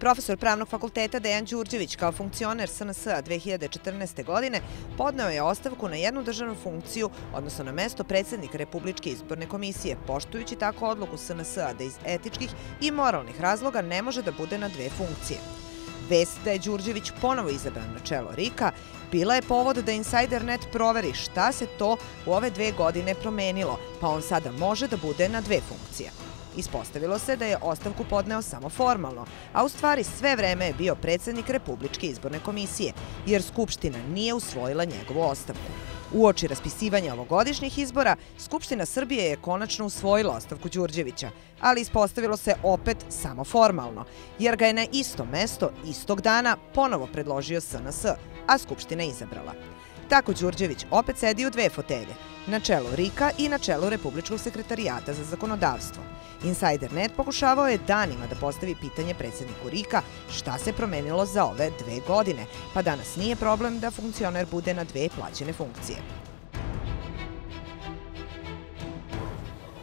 Profesor Pravnog fakulteta Dejan Đurđević kao funkcioner SNS-a 2014. godine podneo je ostavku na jednu državnu funkciju, odnosno na mesto predsednika Republičke izborne komisije, poštujući tako odluku SNS-a da iz etičkih i moralnih razloga ne može da bude na dve funkcije. Vest da je Đurđević ponovo izabran na čelo RIK-a bila je povod da Insider.net proveri šta se to u ove 2 godine promenilo, pa on sada može da bude na dve funkcije. Ispostavilo se da je ostavku podneo samo formalno, a u stvari sve vreme je bio predsednik Republičke izborne komisije, jer Skupština nije usvojila njegovu ostavku. Uoči raspisivanja ovogodišnjih izbora, Skupština Srbije je konačno usvojila ostavku Đurđevića, ali ispostavilo se opet samo formalno, jer ga je na isto mesto, istog dana, ponovo predložio SNS, a Skupština izabrala. Tako Đurđević opet sedi u dve fotelje, na čelu RIK-a i na čelu Republičkog sekretarijata za zakonodavstvo. Insider.net pokušavao je danima da postavi pitanje predsedniku RIK-a šta se promenilo za ove 2 godine, pa danas nije problem da funkcioner bude na dve plaćene funkcije.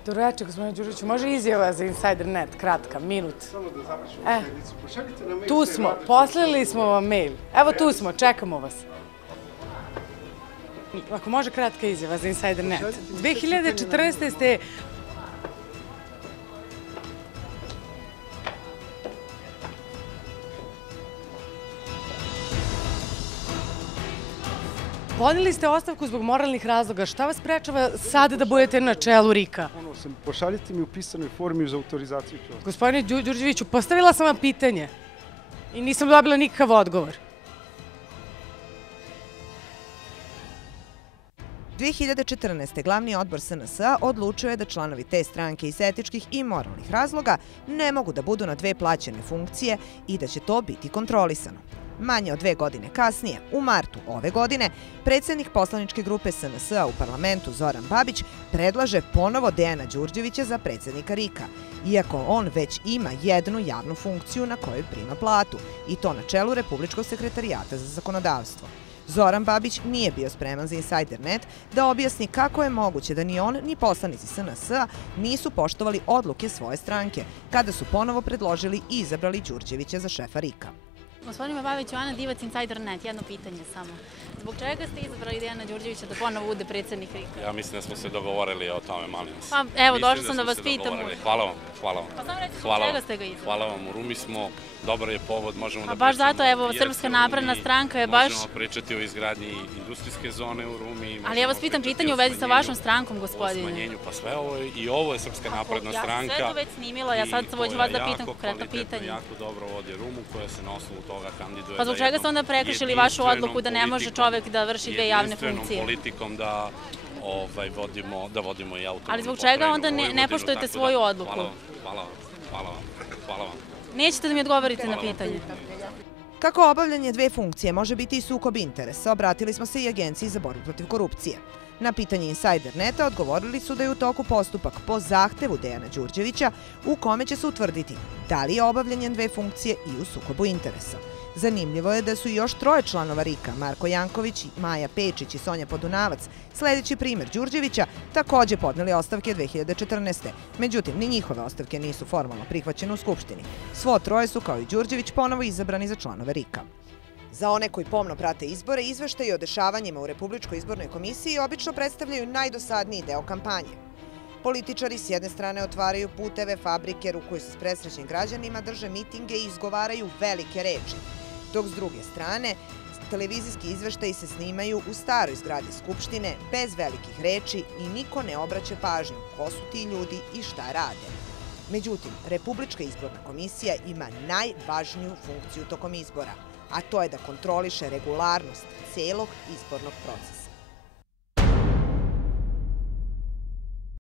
Dobro večer, gospodine Đurđeviću. Može izjava za Insider.net, kratka, minut. Samo da završimo sednicu. Pošaljite na mail. Tu smo, poslali smo vam mail. Evo tu smo, čekamo vas. Ako može kratka izjava za Insider.net. 2014. ste... Podneli ste ostavku zbog moralnih razloga. Šta vas sprečava sada da budete na čelu RIK-a? Pošaljite mi u pisanoj formi uz autorizaciju. Gospodine Đurđeviću, postavila sam vam pitanje i nisam dobila nikakav odgovor. 2014. glavni odbor SNS-a odlučio je da članovi te stranke iz etičkih i moralnih razloga ne mogu da budu na dve plaćene funkcije i da će to biti kontrolisano. Manje od 2 godine kasnije, u martu ove godine, predsednik poslaničke grupe SNS-a u parlamentu Zoran Babić predlaže ponovo Dejana Đurđevića za predsednika RIK-a, iako on već ima jednu javnu funkciju na kojoj prima platu, i to na čelu Republičkog sekretarijata za zakonodavstvo. Zoran Babić nije bio spreman za Insider.net da objasni kako je moguće da ni on ni poslanici SNS-a nisu poštovali odluke svoje stranke, kada su ponovo predložili i izabrali Đurđevića za šefa RIK-a. Gospodine Babić, Ana Divac, Insider.net, jedno pitanje samo. Zbog čega ste izabrali Dejana Đurđevića da ponovo bude predsednik RIK-a? Ja mislim da smo se dogovorili o tome, malim se. Pa evo, došla sam da vas pitam. Hvala vam. Pa samo recite zbog čega ste ga izabrali? Hvala vam, u Rumi smo, dobar je povod, možemo da pričamo. A baš zato, evo, Srpska napredna stranka je baš... Možemo pričati o izgradnji industrijske zone u Rumi. Ali ja vas pitam pitanje u vezi sa vašom strankom, gospodine. O smanjenju, pa sve ovo i ovo je Srpska napredna stranka. Ja sve to već snimila, ja sad hoću vas da pitam konkretno pitanje. Jako dobro vodi Rumu, koja se na osnovu toga kandiduje. Pa zbog čega ste onda prekršili vašu odluku da ne može čovek da vrši dve javne funkcije? Jedinstvenom politikom da vodimo i autonomnu. Ali zbog čega onda ne poštujete svoju odluku? Hvala vam. Nećete da mi odgovorite na pitanje. Kako obavljanje dve funkcije može biti i sukob interesa, obratili smo se i Agenciji za borbu protiv korupcije. Na pitanje Insider.neta odgovorili su da je u toku postupak po zahtevu Dejana Đurđevića u kome će se utvrditi da li je obavljanje dve funkcije i u sukobu interesa. Zanimljivo je da su i još 3 članova RIK-a, Marko Janković, Maja Pečić i Sonja Podunavac, sledeći primer Đurđevića, takođe podneli ostavke 2014. Međutim, ni njihove ostavke nisu formalno prihvaćene u Skupštini. Svo 3 su, kao i Đurđević, ponovo izabrani za članove RIK-a. Za one koji pomno prate izbore, izveštaji o dešavanjima u Republičkoj izbornoj komisiji obično predstavljaju najdosadniji deo kampanje. Političari s jedne strane otvaraju puteve, fabrike, rukuju se s presrećnim građanima, drže mitinge i izgovaraju velike reči, dok s druge strane televizijski izveštaji se snimaju u staroj zgradi Skupštine, bez velikih reči i niko ne obraća pažnju ko su ti ljudi i šta rade. Međutim, Republička izborna komisija ima najvažniju funkciju tokom izbora, a to je da kontroliše regularnost celog izbornog procesa.